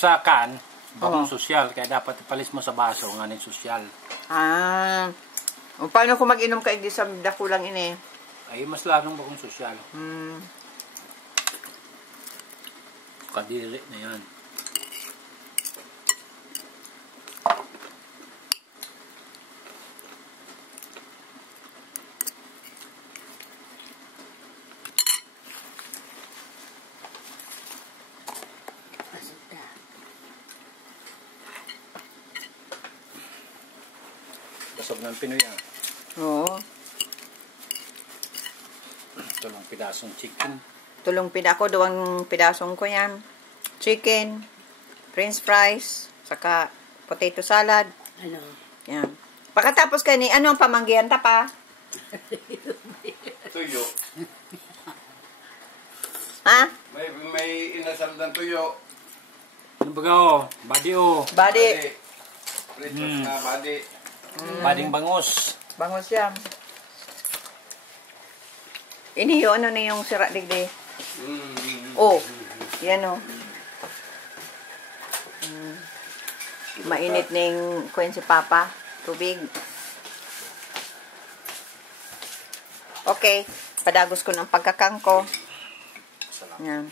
sa kan, bagong sosyal. Kaya dapat ipalis mo sa baso nga ng sosyal. Paano kung mag-inom ka hindi sa dakulang ini? Ay, mas lalong bagong sosyal. Kadiri na yan. Basog ng Pinoy Oo. Ito lang pidasong chicken. Tulong ako, 2 pidasong ko yan. Chicken, french fries, saka potato salad. Ano? Yan. Pagkatapos ka ni, ano ang pamanggihan ta pa? Tuyo. Ha? May inasal ng tuyo. Ano ba Badi Badi. Fritos na badi. Bading bangus. Bangos yan. Ini yun, ano na yung sira digdi? Oh, yan o. Mainit na yung kuwan si Papa. Tubig. Okay. Padagos ko ng pagkakangko. Yan.